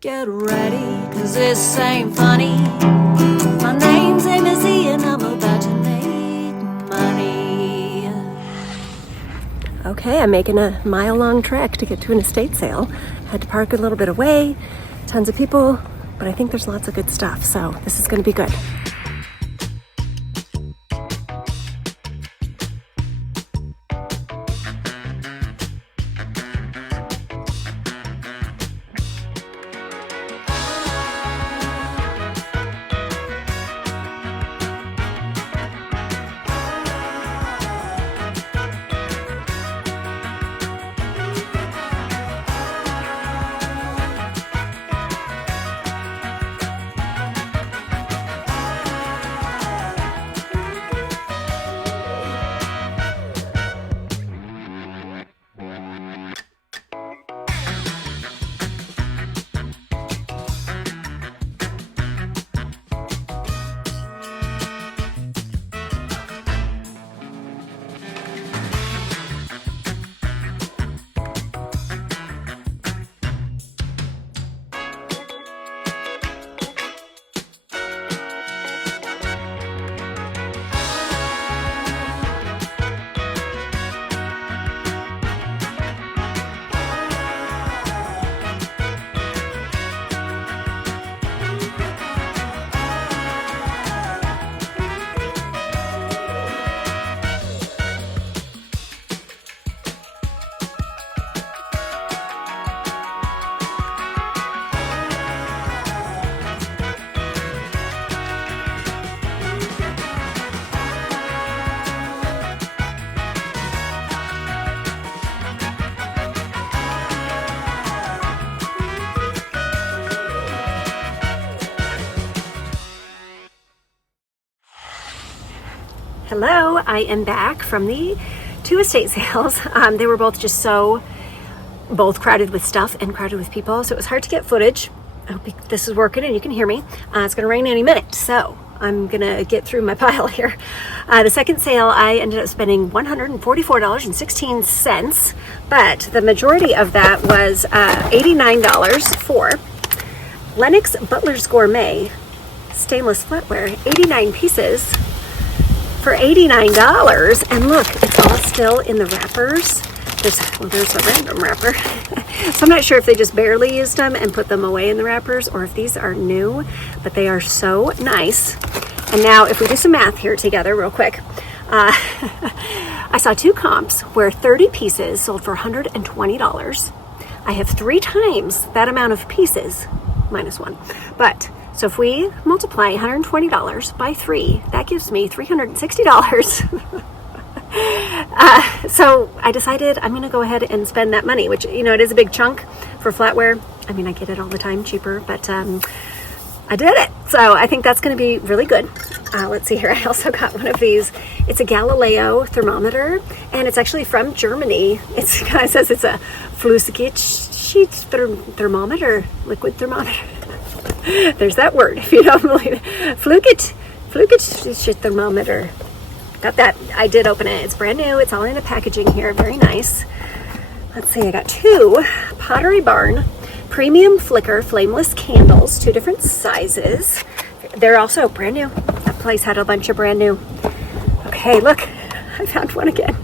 Get ready, cause this ain't funny. My name's Amy and I'm about to make money. Okay, I'm making a mile-long trek to get to an estate sale. Had to park a little bit away, tons of people, but I think there's lots of good stuff, so this is gonna be good. Hello, I am back from the two estate sales. They were both just both crowded with stuff and crowded with people, so it was hard to get footage. I hope this is working and you can hear me. It's gonna rain any minute, so I'm gonna get through my pile here. The second sale, I ended up spending $144.16, but the majority of that was $89 for Lennox Butler's Gourmet stainless flatware, 89 pieces. For $89, and look, it's all still in the wrappers. There's a random wrapper. So I'm not sure if they just barely used them and put them away in the wrappers, or if these are new, but they are so nice. And now if we do some math here together real quick, I saw two comps where 30 pieces sold for $120. I have 3 times that amount of pieces, minus 1, but so if we multiply $120 by 3, that gives me $360. So I decided I'm going to go ahead and spend that money, which, you know, it is a big chunk for flatware. I mean, I get it all the time cheaper, but I did it. So I think that's going to be really good. Let's see here. I also got one of these. It's a Galileo thermometer, and it's actually from Germany. It says it's a Flüssigkeit thermometer, liquid thermometer. There's that word, if you don't believe it. Flüssigkeit thermometer. Got that. I did open it. It's brand new. It's all in the packaging here. Very nice. Let's see. I got 2 Pottery Barn premium flicker flameless candles, 2 different sizes. They're also brand new. That place had a bunch of brand new. Okay, look. I found one again.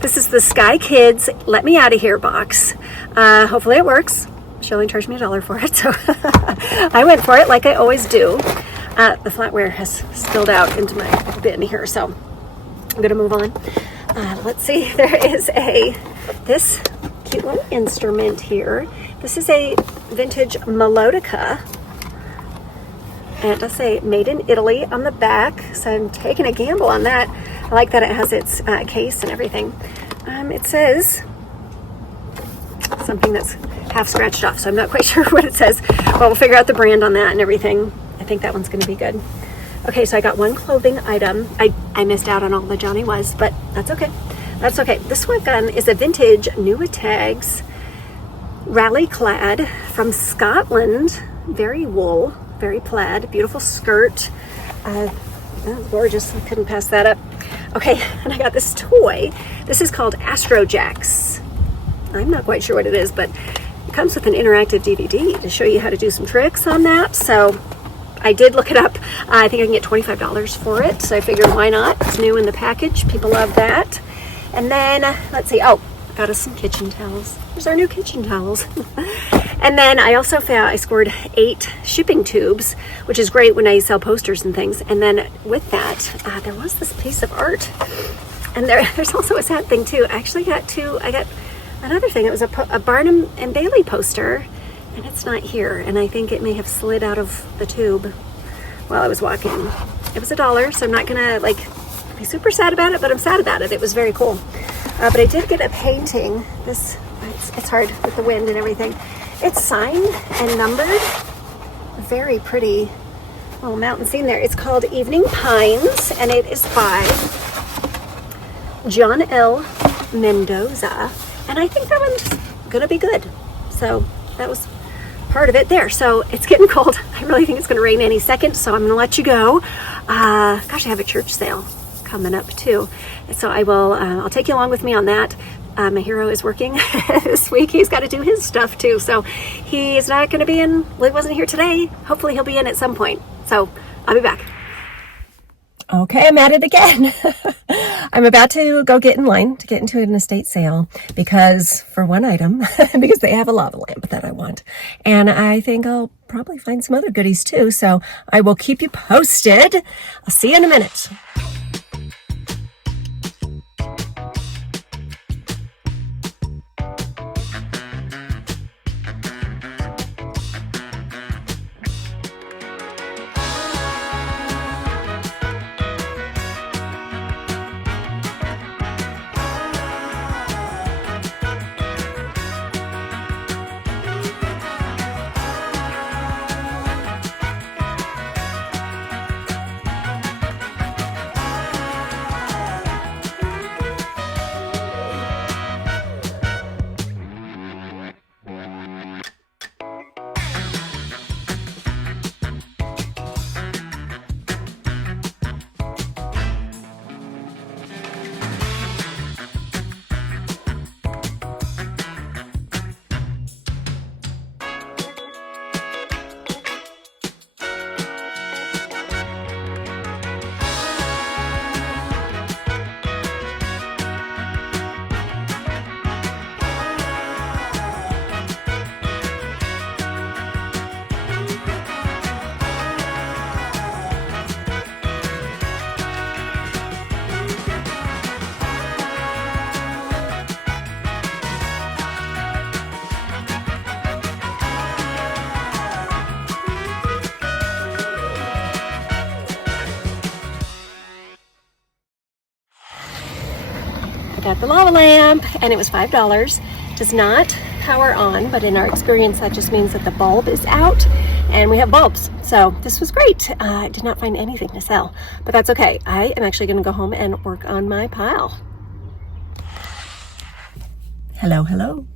This is the Sky Kids Let Me Out of Here box. Hopefully it works. She only charged me $1 for it, so I went for it like I always do. The flatware has spilled out into my bin here, so I'm gonna move on. Let's see, there is this cute little instrument here. This is a vintage melodica, and it does say made in Italy on the back, so I'm taking a gamble on that. I like that it has its case and everything. It says something that's half scratched off, so I'm not quite sure what it says, but we'll figure out the brand on that and everything. I think that one's going to be good. Okay, so I got one clothing item. I missed out on all the Johnny Was, but that's okay. That's okay. This one is a vintage Tags rally clad from Scotland. Very wool, very plaid, beautiful skirt. Gorgeous. I couldn't pass that up. Okay, and I got this toy. This is called Astro Jacks. I'm not quite sure what it is, but comes with an interactive DVD to show you how to do some tricks on that. So I did look it up. I think I can get $25 for it. So I figured, why not? It's new in the package. People love that. And then, let's see. Oh, got us some kitchen towels. There's our new kitchen towels. And then I also found, I scored 8 shipping tubes, which is great when I sell posters and things. And then with that, there was this piece of art. And there's also a sad thing too. I actually got I got another thing. It was a Barnum and Bailey poster, and it's not here. And I think it may have slid out of the tube while I was walking. It was $1, so I'm not gonna like be super sad about it, but I'm sad about it. It was very cool. But I did get a painting. It's hard with the wind and everything. It's signed and numbered. Very pretty little mountain scene there. It's called Evening Pines, and it is by John L. Mendoza. And I think that one's gonna be good. So that was part of it there. So it's getting cold. I really think it's gonna rain any second, so I'm gonna let you go. Gosh, I have a church sale coming up too. So I'll take you along with me on that. My hero is working this week. He's got to do his stuff too. So he's not going to be in, well, he wasn't here today. Hopefully he'll be in at some point. So I'll be back. Okay, I'm at it again. I'm about to go get in line to get into an estate sale because for one item, because they have a lava lamp that I want. And I think I'll probably find some other goodies too. So I will keep you posted. I'll see you in a minute. Got the lava lamp, and it was $5. Does not power on, but in our experience that just means that the bulb is out and we have bulbs. So this was great. I did not find anything to sell, but that's okay. I am actually going to go home and work on my pile. Hello.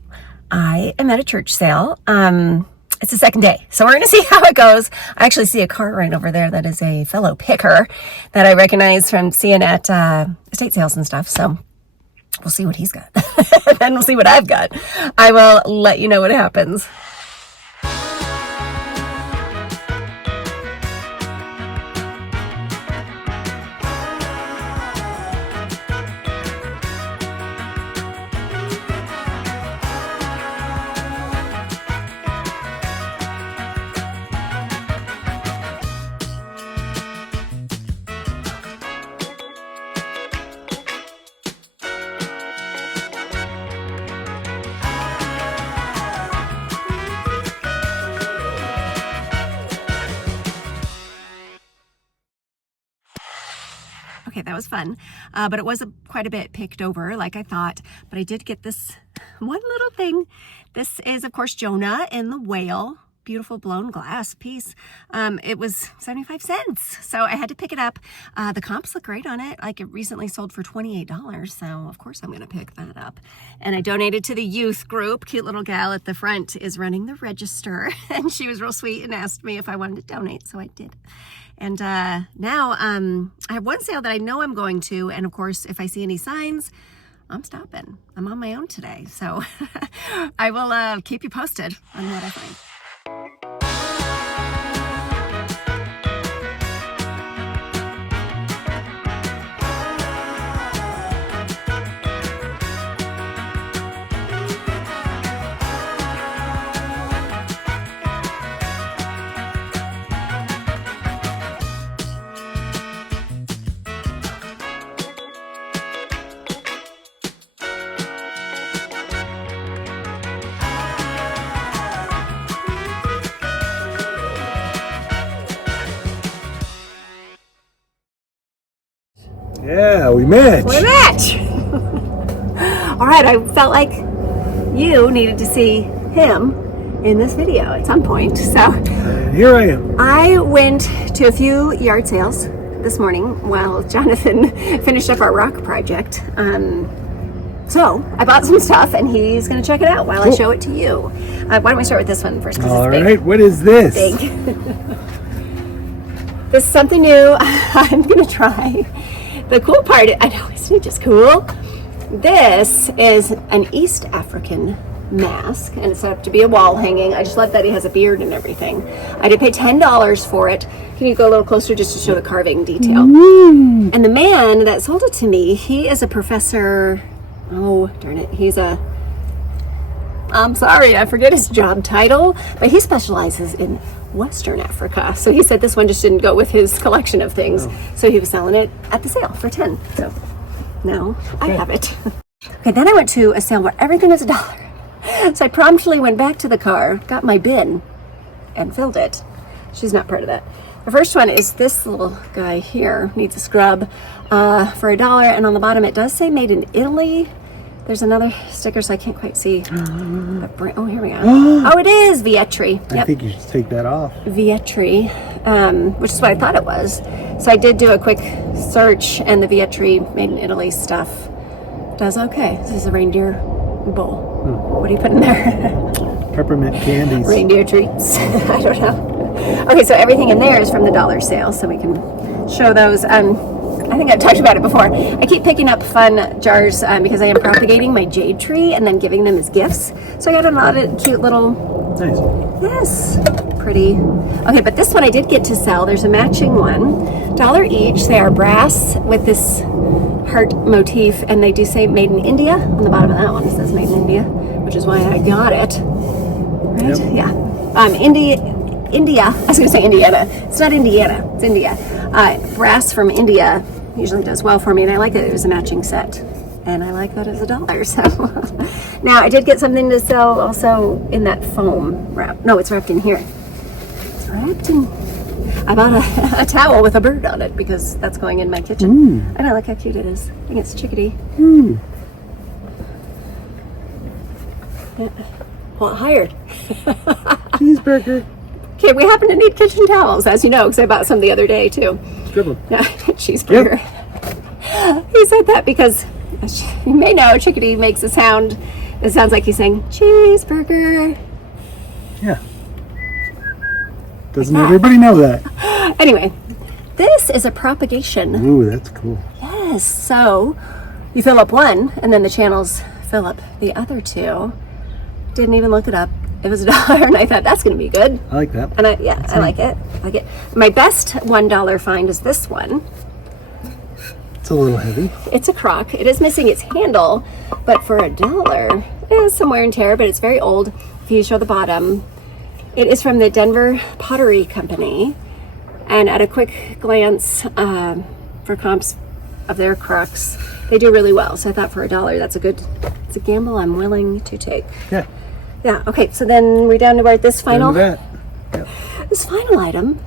I am at a church sale. It's the second day, so we're going to see how it goes. I actually see a car right over there that is a fellow picker that I recognize from seeing at estate sales and stuff. So we'll see what he's got. And then we'll see what I've got. I will let you know what happens. Okay, that was fun, but it was quite a bit picked over like I thought, but I did get this one little thing. This is, of course, Jonah and the whale. Beautiful blown glass piece. It was 75 cents, so I had to pick it up. The comps look great on it. Like, it recently sold for $28, so of course I'm gonna pick that up. And I donated to the youth group. Cute little gal at the front is running the register, and she was real sweet and asked me if I wanted to donate, so I did. And now I have one sale that I know I'm going to, and of course if I see any signs, I'm stopping. I'm on my own today. So I will keep you posted on what I find. Yeah, we match. We match. All right, I felt like you needed to see him in this video at some point. So And here I am. I went to a few yard sales this morning while Jonathan finished up our rock project. So I bought some stuff and he's going to check it out while I show it to you. Why don't we start with this one first? All it's big. right, what is this? Big. This is something new. I'm going to try. The cool part, I know, isn't it just cool? This is an East African mask, and it's set up to be a wall hanging. I just love that he has a beard and everything. I did pay $10 for it. Can you go a little closer just to show the carving detail? And the man that sold it to me, he is a professor. Oh, darn it. I'm sorry, I forget his job title, but he specializes in Western Africa. So he said this one just didn't go with his collection of things. So he was selling it at the sale for 10. So now I have it. Okay, then I went to a sale where everything was $1. So I promptly went back to the car, got my bin, and filled it. She's not part of that. The first one is this little guy here, needs a scrub for $1. And on the bottom it does say made in Italy. There's another sticker, so I can't quite see. Oh, here we go. Oh, it is Vietri. Yep. I think you should take that off. Vietri, which is what I thought it was. So I did do a quick search, and the Vietri made in Italy stuff does okay. This is a reindeer bowl. What do you put in there? Peppermint candies. Reindeer treats. I don't know. Okay, so everything in there is from the dollar sale, so we can show those. I think I've talked about it before. I keep picking up fun jars because I am propagating my jade tree and then giving them as gifts. So I got a lot of cute little... Nice. Yes. Pretty. Okay, but this one I did get to sell. There's a matching one. $1 each. They are brass with this heart motif, and they do say made in India. On the bottom of that one it says made in India, which is why I got it. Right? Yep. Yeah. India. I was going to say Indiana. It's not Indiana. It's India. Brass from India usually does well for me, and I like that it was a matching set, and I like that it's $1. So now I did get something to sell also in that foam wrap. No, it's wrapped in here. It's wrapped in... I bought a towel with a bird on it because that's going in my kitchen. And I like how cute it is. I think it's chickadee. Yeah. Well, hired. Cheeseburger. Okay, we happen to need kitchen towels, as you know, because I bought some the other day too. Dribble. Cheeseburger. Yep. He said that because you may know chickadee makes a sound that sounds like he's saying cheeseburger. Yeah. Doesn't everybody know that? Anyway, this is a propagation. Ooh, that's cool. Yes, so you fill up one and then the channels fill up the other two. Didn't even look it up. It was $1 and I thought that's going to be good. I like that. And I like it. I like it. My best $1 find is this one. It's a little heavy. It's a crock. It is missing its handle, but for $1, it has some wear and tear, but it's very old. If you show the bottom, it is from the Denver Pottery Company. And at a quick glance for comps of their crocks, they do really well. So I thought for $1, it's a gamble I'm willing to take. Yeah. Yeah, okay, so then we're down to this final. Yep. This final item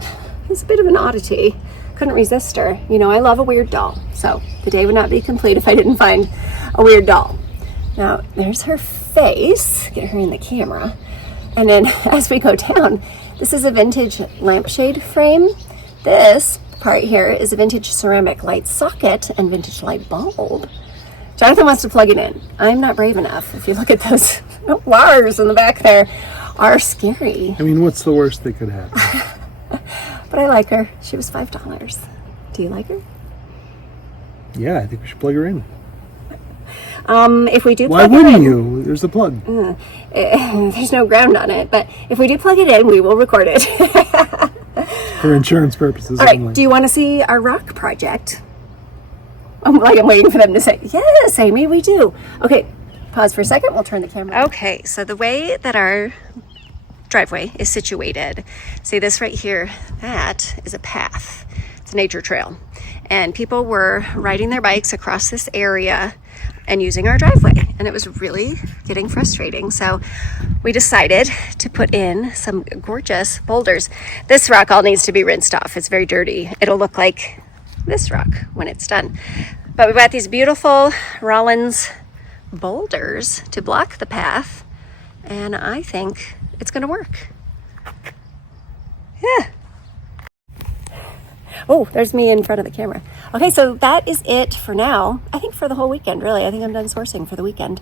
is a bit of an oddity. Couldn't resist her. You know, I love a weird doll. So the day would not be complete if I didn't find a weird doll. Now, there's her face. Get her in the camera. And then as we go down, this is a vintage lampshade frame. This part here is a vintage ceramic light socket and vintage light bulb. Jonathan wants to plug it in. I'm not brave enough. If you look at those wires in the back there, are scary. I mean, what's the worst that could happen? But I like her. She was $5. Do you like her? Yeah, I think we should plug her in. If we do Why plug it wouldn't in, you? There's the plug. there's no ground on it, but if we do plug it in, we will record it. For insurance purposes All right, only. do you want to see our rock project? I'm waiting for them to say, yes, Amy, we do. Okay, pause for a second. We'll turn the camera on. Okay, so the way that our driveway is situated, see this right here, that is a path. It's a nature trail. And people were riding their bikes across this area and using our driveway. And it was really getting frustrating. So we decided to put in some gorgeous boulders. This rock all needs to be rinsed off. It's very dirty. It'll look like this rock when it's done. But we've got these beautiful Rollins boulders to block the path. And I think it's gonna work. Yeah. Oh, there's me in front of the camera. Okay, so that is it for now. I think for the whole weekend, really. I think I'm done sourcing for the weekend.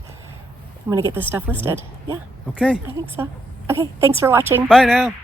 I'm gonna get this stuff listed. Yeah, Okay. I think so. Okay, thanks for watching. Bye now.